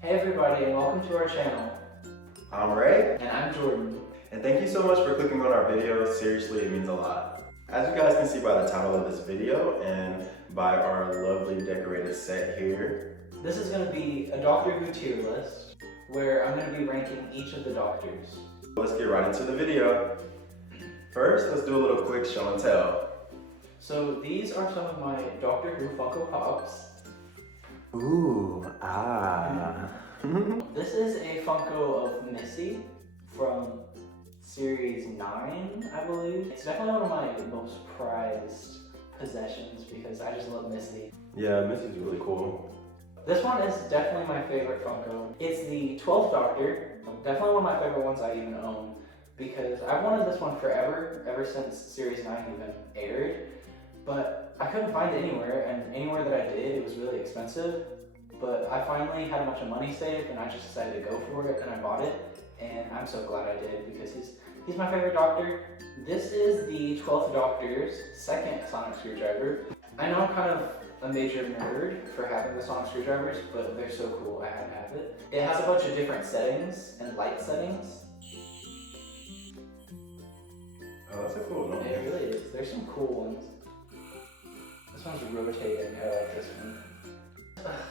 Hey everybody, and welcome to our channel. I'm Ray. And I'm Jordan. And thank you so much for clicking on our video. Seriously, it means a lot. As you guys can see by the title of this video and by our lovely decorated set here, This is going to be a Doctor Who tier list where I'm going to be ranking each of the Doctors. let's get right into the video. First, let's do a little quick show and tell. So these are some of my Doctor Who Funko Pops. Ooh, ah. This is a Funko of Missy from Series 9, I believe. It's definitely one of my most prized possessions because I just love Missy. Yeah, Missy's really cool. This one is definitely my favorite Funko. It's the 12th Doctor, definitely one of my favorite ones I even own because I've wanted this one forever, ever since Series 9 even aired, but I couldn't find it anywhere, and anywhere that I did, it was really expensive, but I finally had a bunch of money saved and I just decided to go for it and I bought it, and I'm so glad I did because he's my favorite Doctor. This is the 12th Doctor's second sonic screwdriver. I know I'm kind of a major nerd for having the sonic screwdrivers, but they're so cool, I had to have it. It has a bunch of different settings and light settings. Oh, that's a cool one. It really is. There's some cool ones. This one's rotating. I like this one.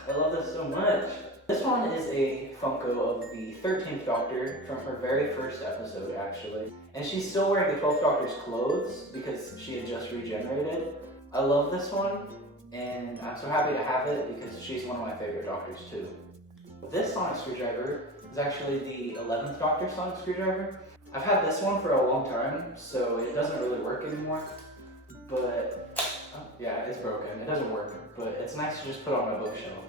I love this so much. This one is a Funko of the 13th Doctor from her very first episode, actually. And she's still wearing the 12th Doctor's clothes because she had just regenerated. I love this one, and I'm so happy to have it because she's one of my favorite Doctors too. This sonic screwdriver is actually the 11th Doctor sonic screwdriver. I've had this one for a long time, so it doesn't really work anymore, but yeah, it's broken. It doesn't work, but it's nice to just put on my bookshelf.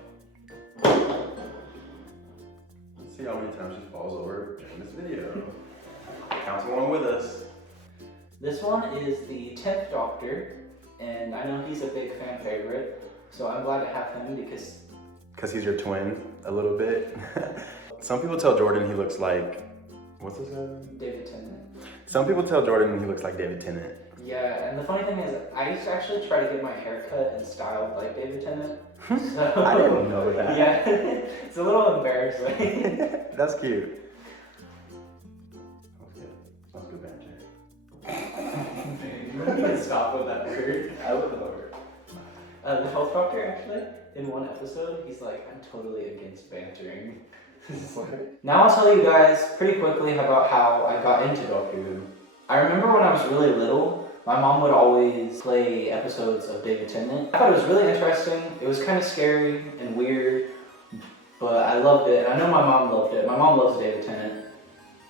Let's see how many times she falls over during this video. Count along with us. This one is the 10th Doctor, and I know he's a big fan favorite, so I'm glad to have him because he's your twin, a little bit. Some people tell Jordan he looks like, what's his name? David Tennant. Some people tell Jordan he looks like David Tennant. Yeah, and the funny thing is, I used to actually try to get my hair cut and styled like David Tennant. So, I didn't know that. Yeah, it's a little embarrassing. That's cute. Sounds good banter. You can stop with that word. I would love it. The 12th Doctor, actually, in one episode, he's like, I'm totally against bantering. Now I'll tell you guys pretty quickly about how I got into Doctor Who. I remember when I was really little, my mom would always play episodes of David Tennant. I thought it was really interesting. It was kind of scary and weird, but I loved it. And I know my mom loved it. My mom loves David Tennant.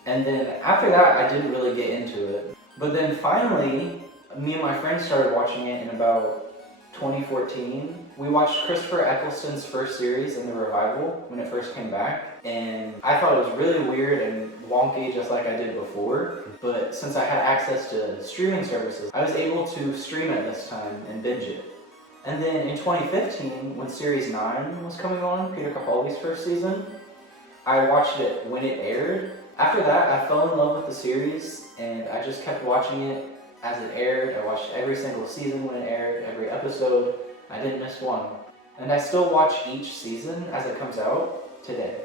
And then after that, I didn't really get into it. But then finally, me and my friends started watching it in about 2014. We watched Christopher Eccleston's first series in the revival when it first came back, and I thought it was really weird and wonky just like I did before, but since I had access to streaming services, I was able to stream it this time and binge it. And then in 2015, when Series 9 was coming on, Peter Capaldi's first season, I watched it when it aired. After that, I fell in love with the series, and I just kept watching it as it aired. I watched every single season when it aired, every episode. I didn't miss one. And I still watch each season as it comes out today.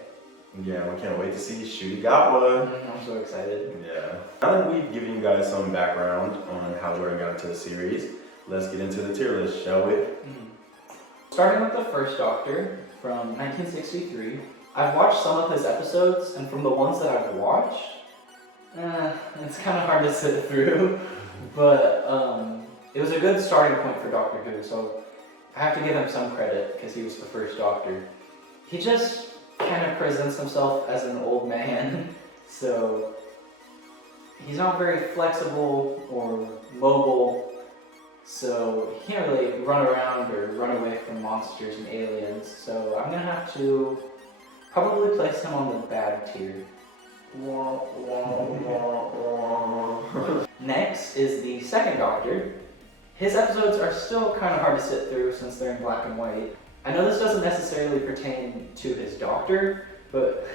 Yeah, we can't wait to see Shooty got one. I'm so excited. Yeah. Now that we've given you guys some background on how Jordan got into the series, let's get into the tier list, shall we? Starting with the first Doctor from 1963. I've watched some of his episodes, and from the ones that I've watched, it's kind of hard to sit through. But it was a good starting point for Doctor Who, so I have to give him some credit because he was the first Doctor. He just kind of presents himself as an old man, so he's not very flexible or mobile, so he can't really run around or run away from monsters and aliens, so I'm gonna have to probably place him on the bad tier. Next is the second Doctor. His episodes are still kind of hard to sit through since they're in black and white. I know this doesn't necessarily pertain to his Doctor, but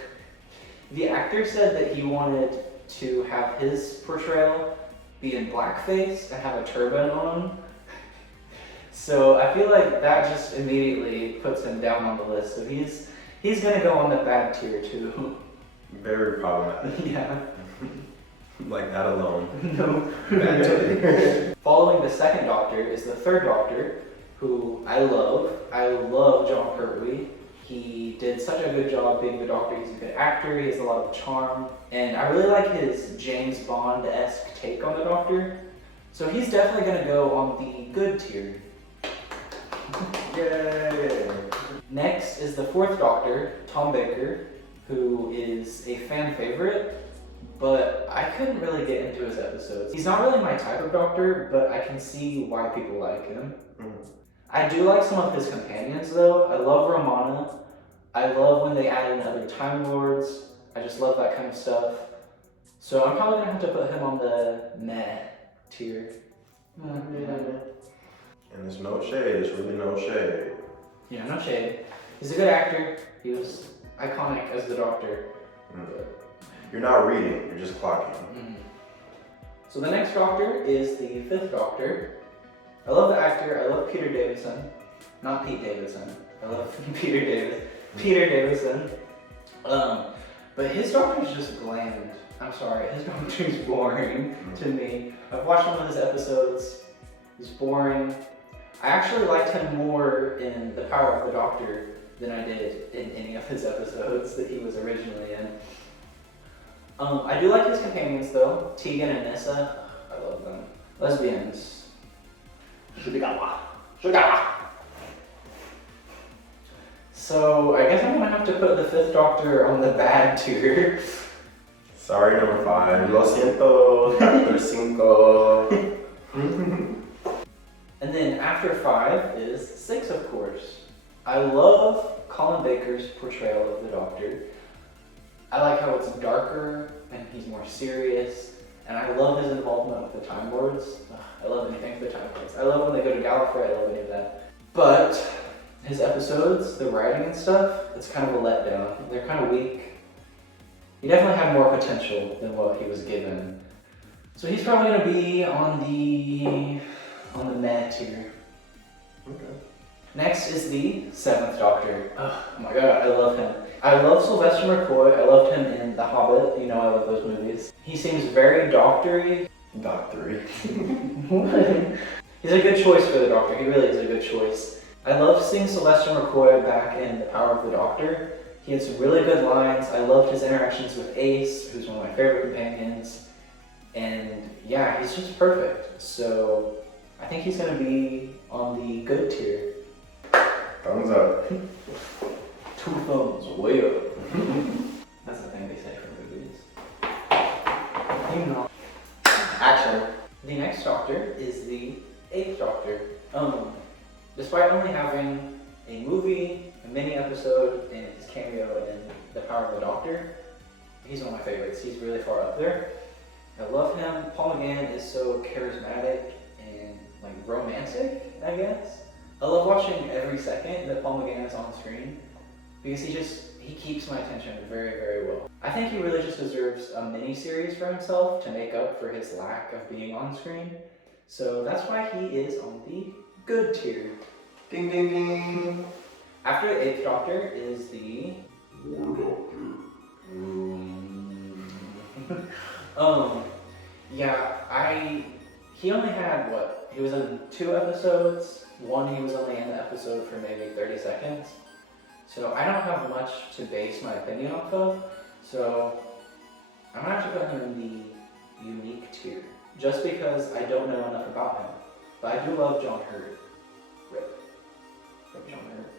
the actor said that he wanted to have his portrayal be in blackface and have a turban on. So I feel like that just immediately puts him down on the list. So he's He's gonna go on the bad tier too. Very problematic. Yeah. Like that alone. No. Bad tier. Following the second Doctor is the third Doctor, who I love. I love John Pertwee. He did such a good job being the Doctor. He's a good actor. He has a lot of charm, and I really like his James Bond-esque take on the Doctor. So he's definitely gonna go on the good tier. Yay! Next is the fourth Doctor, Tom Baker, who is a fan favorite, but I couldn't really get into his episodes. He's not really my type of Doctor, but I can see why people like him. I do like some of his companions though. I love Romana. I love when they add in other Time Lords. I just love that kind of stuff. So I'm probably gonna have to put him on the meh tier. And there's no shade, there's really no shade. Yeah, no shade. He's a good actor. He was iconic as the Doctor. You're not reading, you're just clocking. So the next Doctor is the fifth Doctor. I love the actor. I love Peter Davison. Not Pete Davidson. I love Peter Davison. But his Doctor is just bland. I'm sorry, his Doctor is boring to me. I've watched one of his episodes. He's boring. I actually liked him more in The Power of the Doctor than I did in any of his episodes that he was originally in. I do like his companions though, Tegan and Nissa. I love them. Lesbians. So I guess I'm gonna have to put the fifth Doctor on the bad tier. Sorry, number 5. Lo siento, Doctor 5. And then after 5 is 6, of course. I love Colin Baker's portrayal of the Doctor. I like how it's darker and he's more serious. And I love his involvement with the Time Lords. I love anything with the Time Lords. I love when they go to Gallifrey, I love any of that. But his episodes, the writing and stuff, it's kind of a letdown. They're kind of weak. He definitely had more potential than what he was given. So he's probably gonna be on the meh tier. Okay. Next is the 7th Doctor. Oh my god, I love him. I love Sylvester McCoy. I loved him in The Hobbit. You know I love those movies. He seems very doctory. Doctory. He's a good choice for the Doctor. He really is a good choice. I love seeing Sylvester McCoy back in The Power of the Doctor. He had some really good lines. I loved his interactions with Ace, who's one of my favorite companions. And yeah, he's just perfect. So I think he's gonna be on the good tier. Thumbs up. 2 thumbs way up. That's the thing they say for movies. You know. Action. The next Doctor is the 8th Doctor. Despite only having a movie, a mini episode, and his cameo in The Power of the Doctor, he's one of my favorites. He's really far up there. I love him. Paul McGann is so charismatic and like romantic, I guess. I love watching every second that Paul McGann is on screen because he keeps my attention very, very well. I think he really just deserves a mini series for himself to make up for his lack of being on screen. So that's why he is on the good tier. Ding ding ding. After the 8th Doctor is the War Doctor. He only had what? He was in 2 episodes. One, he was only in the episode for maybe 30 seconds. So I don't have much to base my opinion off of. So I'm gonna have to put him in the unique tier. Just because I don't know enough about him. But I do love John Hurt. Rip John Hurt.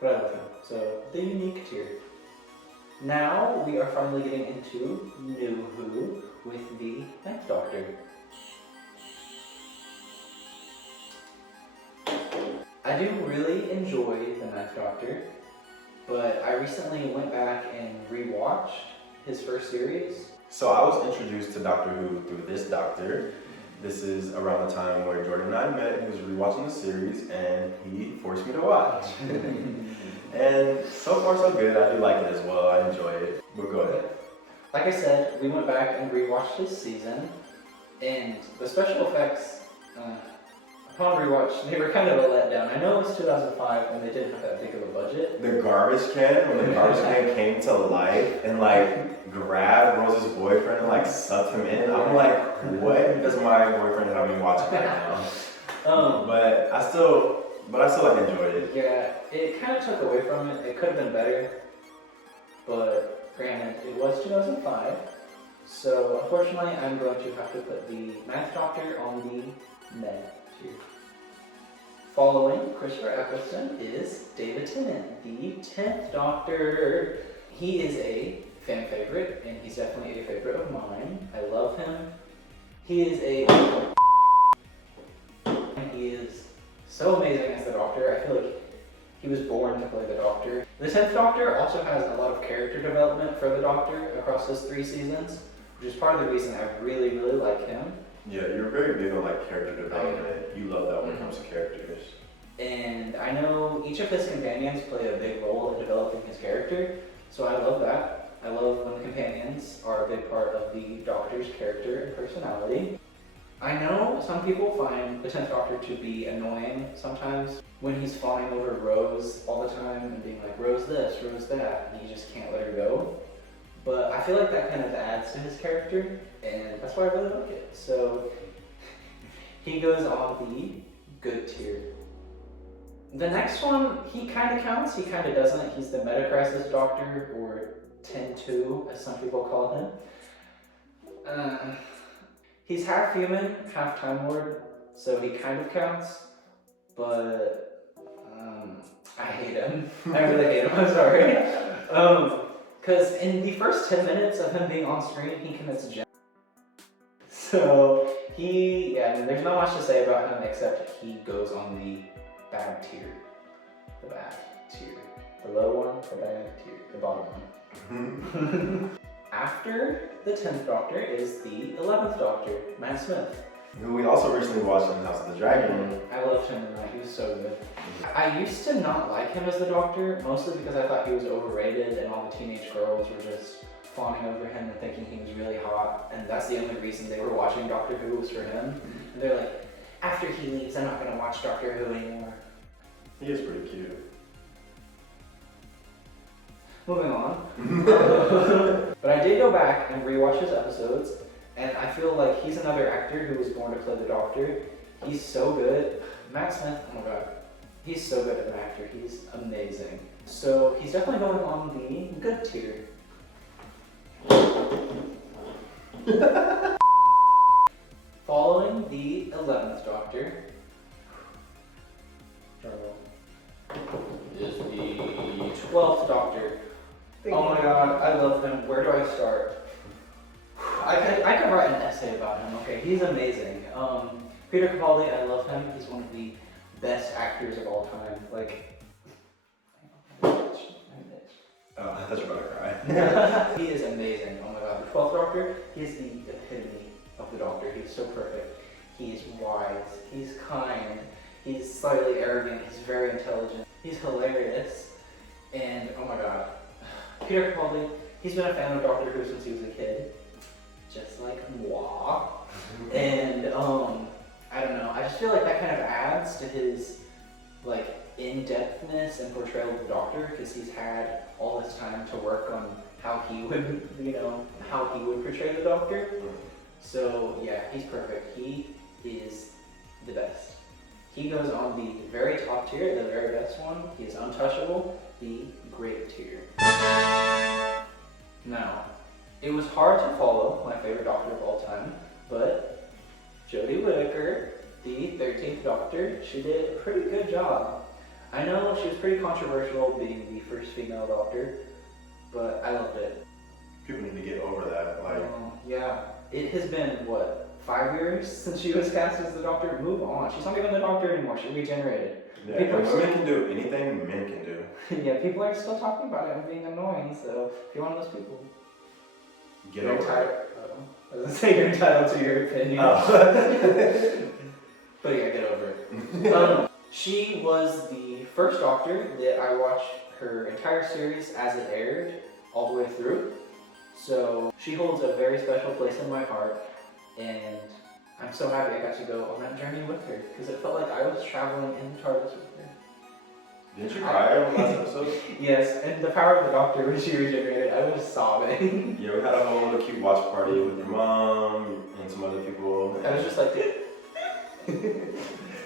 But I love him. So the unique tier. Now we are finally getting into New Who with the 9th Doctor. I do really enjoy the 9th Doctor, but I recently went back and rewatched his first series. So I was introduced to Doctor Who through this Doctor. This is around the time where Jordan and I met. He was rewatching the series and he forced me to watch. And so far so good. I do like it as well. I enjoy it. But go ahead. Like I said, we went back and rewatched this season, and the special effects, upon rewatch, they were kind of a letdown. I know it was 2005 and they didn't have that big of a budget. The garbage can, when the garbage can came to life and like grabbed Rose's boyfriend and like sucked him in, I'm like, what does my boyfriend have me watching right now? But I still like enjoyed it. Yeah, it kind of took away from it. It could have been better, but granted, it was 2005. So unfortunately, I'm going to have to put the Math Doctor on the med tier. Following Christopher Eccleston is David Tennant, the 10th Doctor. He is a fan favorite, and he's definitely a favorite of mine. I love him. He is so amazing as the Doctor. I feel like he was born to play the Doctor. The 10th Doctor also has a lot of character development for the Doctor across his 3 seasons, which is part of the reason I really, really like him. Yeah, you're very big on like character development. You love that when it comes to characters. And I know each of his companions play a big role in developing his character, so I love that. I love when the companions are a big part of the Doctor's character and personality. I know some people find the 10th Doctor to be annoying sometimes when he's fawning over Rose all the time and being like, Rose this, Rose that, and he just can't let her go. But I feel like that kind of adds to his character, and that's why I really like it. So he goes on the good tier. The next one, he kind of counts, he kind of doesn't. He's the Metacrisis Doctor, or 10-2, as some people call him. He's half human, half Time Lord, so he kind of counts, but I hate him. I really hate him, I'm sorry. Because in the first 10 minutes of him being on screen, he commits a gem. So there's not much to say about him except he goes on the bad tier. The bad tier. The low one, the bad tier. The bottom one. After the 10th Doctor is the 11th Doctor, Matt Smith. Who we also recently watched in House of the Dragon. I loved him in that, he was so good. I used to not like him as the Doctor, mostly because I thought he was overrated and all the teenage girls were just fawning over him and thinking he was really hot, and that's the only reason they were watching Doctor Who was for him. And they're like, after he leaves, I'm not going to watch Doctor Who anymore. He is pretty cute. Moving on. But I did go back and rewatch his episodes, and I feel like he's another actor who was born to play the Doctor. He's so good. Matt Smith, oh my god. He's so good as an actor. He's amazing. So he's definitely going on the good tier. Following the 11th Doctor is the 12th Doctor. Oh my god, I love him. Where do I start? I could write an essay about him. Okay, he's amazing. Peter Capaldi, I love him. He's one of the best actors of all time. Like, oh, I thought you were about to cry. He is amazing. Oh my god, the 12th Doctor, he is the epitome of the Doctor. He's so perfect. He's wise. He's kind. He's slightly arrogant. He's very intelligent. He's hilarious. And oh my god, Peter Capaldi, he's been a fan of Doctor Who since he was a kid. Just like moi. And I don't know, I just feel like that kind of adds to his like in-depthness and portrayal of the Doctor, because he's had all this time to work on how he would, how he would portray the Doctor. So yeah, he's perfect. He is the best. He goes on the very top tier, the very best one. He is untouchable, the great tier. Now, it was hard to follow my favorite Doctor of all time, but Jodie Whittaker, the 13th Doctor, she did a pretty good job. I know she was pretty controversial being the first female Doctor, but I loved it. People need to get over that. Yeah, it has been, what, 5 years since she was cast as the Doctor? Move on. She's not even the Doctor anymore. She regenerated. Yeah, women can do anything men can do. Yeah, people are still talking about it and being annoying, so if you're one of those people, Get over it. I was gonna say you're entitled to your opinion. Oh. But yeah, get over it. She was the first Doctor that I watched her entire series as it aired, all the way through. So she holds a very special place in my heart, and I'm so happy I got to go on that journey with her because it felt like I was traveling in the TARDIS with her. Didn't you cry on the last episode? Yes, and the power of the Doctor when she regenerated, I was sobbing. Yeah, we had a whole little cute watch party with your mom and some other people. I was just like, it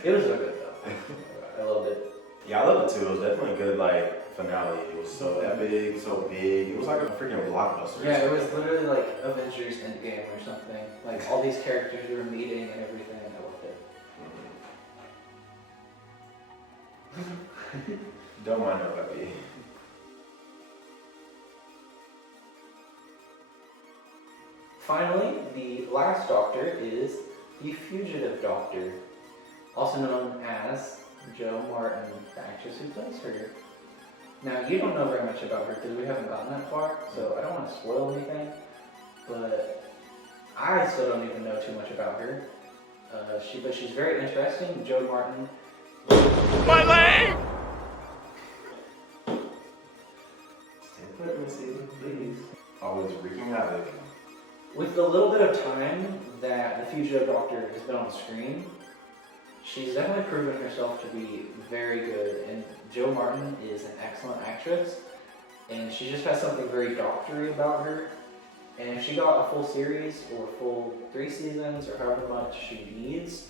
was so good though. I loved it. Yeah, I loved it too. It was definitely a good finale. It was so epic, so big. It was like a freaking blockbuster. Yeah, it was literally like Avengers Endgame or something. Like all these characters we were meeting and everything. I loved it. Don't mind her, puppy. Finally, the last Doctor is the Fugitive Doctor, also known as Jo Martin, the actress who plays her. Now, you don't know very much about her because we haven't gotten that far, so I don't want to spoil anything, but I still don't even know too much about her. But she's very interesting. Jo Martin. My leg! Stay put, Missy, please. Always wreaking havoc. With the little bit of time that the Fugitive Doctor has been on screen, she's definitely proven herself to be very good, and Jo Martin is an excellent actress, and she just has something very doctory about her, and if she got a full series, or full 3 seasons, or however much she needs,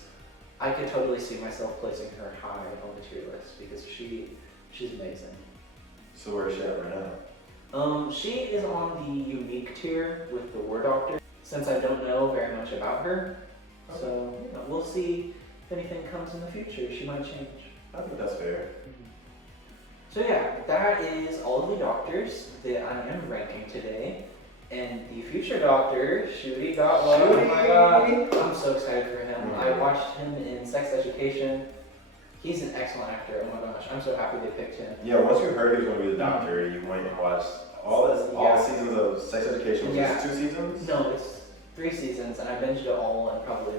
I could totally see myself placing her high on the tier list, because she's amazing. So where is she at right now? She is on the unique tier with the War Doctor, since I don't know very much about her, so we'll see. If anything comes in the future, she might change. I think that's fair. So yeah, that is all of the Doctors that I am ranking today. And the future Doctor, Shooty got one. Oh my god, I'm so excited for him. I watched him in Sex Education. He's an excellent actor. Oh my gosh, I'm so happy they picked him. Yeah, once you heard he was going to be the Doctor, you went and watched all seasons of Sex Education. Was it 2 seasons? No, it's 3 seasons, and I binged it all in probably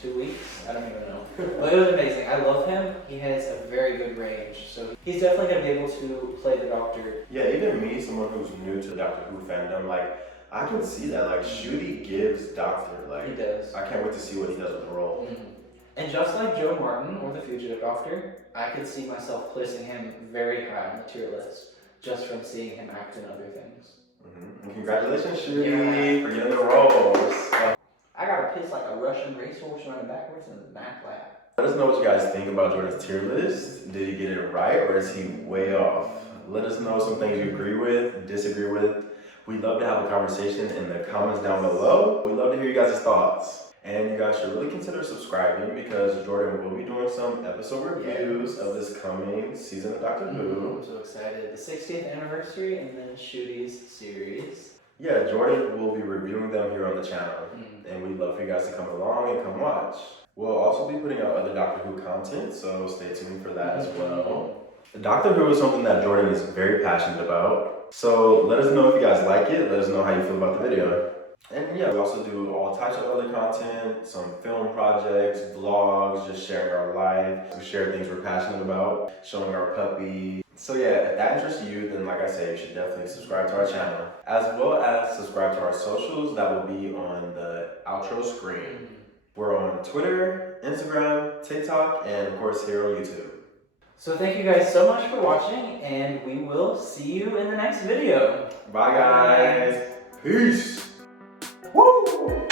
2 weeks. I don't even know. But it was amazing. I love him. He has a very good range, so he's definitely going to be able to play the Doctor. Yeah, even me, someone who's new to the Doctor Who fandom, I can see that. Shooty gives Doctor. He does. I can't wait to see what he does with the role. And just like Jo Martin or the Fugitive Doctor, I could see myself placing him very high on the tier list just from seeing him act in other things. And congratulations, Shooty, for getting the roles. I gotta piss like a Russian racehorse running backwards in the back lap. Let us know what you guys think about Jordan's tier list. Did he get it right or is he way off? Let us know some things you agree with, disagree with. We'd love to have a conversation in the comments down below. We'd love to hear you guys' thoughts. And you guys should really consider subscribing because Jordan will be doing some episode reviews of this coming season of Doctor Who. I'm so excited. The 60th anniversary and then Shooty's series. Yeah, Jordan will be reviewing them here on the channel. And we'd love for you guys to come along and come watch. We'll also be putting out other Doctor Who content, so stay tuned for that as well. Doctor Who is something that Jordan is very passionate about. So let us know if you guys like it. Let us know how you feel about the video. And yeah, we also do all types of other content, some film projects, vlogs, just sharing our life. We share things we're passionate about, showing our puppy. So yeah, if that interests you, then like I said, you should definitely subscribe to our channel, as well as subscribe to our socials that will be on the outro screen. We're on Twitter, Instagram, TikTok, and of course here on YouTube. So thank you guys so much for watching, and we will see you in the next video. Bye guys. Peace. Woo!